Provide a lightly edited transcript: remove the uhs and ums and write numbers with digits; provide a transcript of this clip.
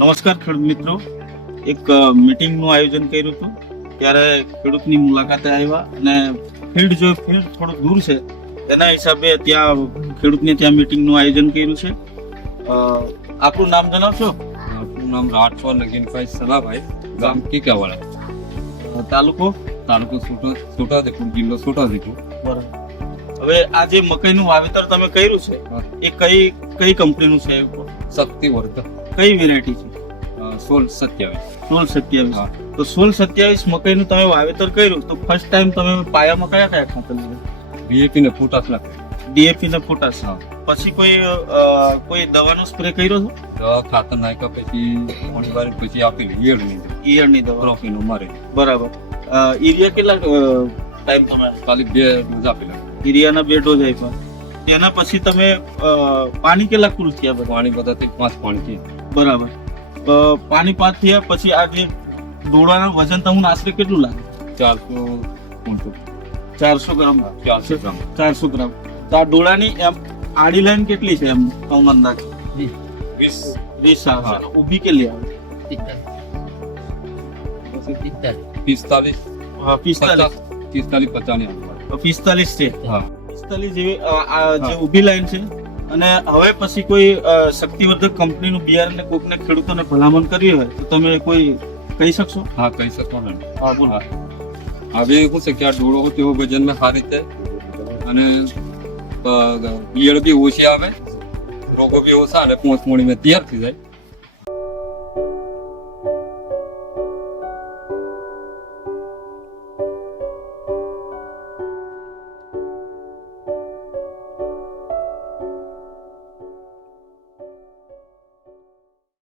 નમસ્કાર ખેડૂત મિત્રો, એક મીટિંગનું આયોજન કર્યું હતું ત્યારે ખેડૂતની મુલાકાતે આવ્યા અને ફિલ્ડ થોડું દૂર છે એના હિસાબે ત્યાં ખેડૂતને ત્યાં મીટિંગનું આયોજન કર્યું છે. આપણું નામ જણાવશો? આપણું નામ રાઠવા નગીનભાઈ સલાભાઈ, ગામ ટીકાવાળા, તાલુકો છોટાઉદેપુર, જિલ્લો છોટાઉદેપુર. બરાબર. હવે આ જે મકાઈનું વાવેતર તમે કર્યું છે એ કઈ કંપનીનું છે? શક્તિવર્ધક કઈ વેરાયટી છે? 1627. 1627. તો 1627 મકાઈનું તમે વાવેતર કર્યું તો ફર્સ્ટ ટાઈમ તમે પાયામાં કયા ખાતર લીધા? ડીએપી ને પોટાશ નાખે. ડીએપી ને પોટાશ. પછી કોઈ દવાનો સ્પ્રે કર્યો છે? દવા ખાતર નાખ્યા પછી થોડી વાર પછી આપેલી ઈયળની દવા પ્રોફીનો મારે. બરાબર. યુરિયા કેટલા ટાઈમ તમે? ખાલી 2 ડોઝ આપેલા. યુરિયાના 2 ડોઝ આપ્યા. તેના પછી તમે પાણી કેટલા કુલ થયા? પાણી બધાથી 5 પાણી થી. બરાબર. પાણી 5 થયા પછી આ જે દોડાનું વજન તમને આશરે કેટલું લાગે? 400 ગ્રામ. 400 ગ્રામ. તો આ ડોળાની એમ આડી લાઈન કેટલી છે? એમ તમને અંદાજ 20 આવે. ઊભી કેટલી આવે? 45 હા, 45 50 છે. હા. 45 જેવી આ જે ઊભી લાઈન છે. અને હવે પછી કોઈ શક્તિવર્ધક કંપનીનું બિયારણ કોઈકને ખેડૂતોને ભલામણ કરવી હોય તો તમે કોઈ કહી શકશો? હા, કહી શકો ને. હા, બોલો. હવે શું છે કે આ ડોળો હોય તેવો વજનમાં સારી રીતે અને ઈયળ બી ઓછી આવે, રોગો બી ઓછા અને પોંચ મોડીમાં તૈયાર થઈ જાય.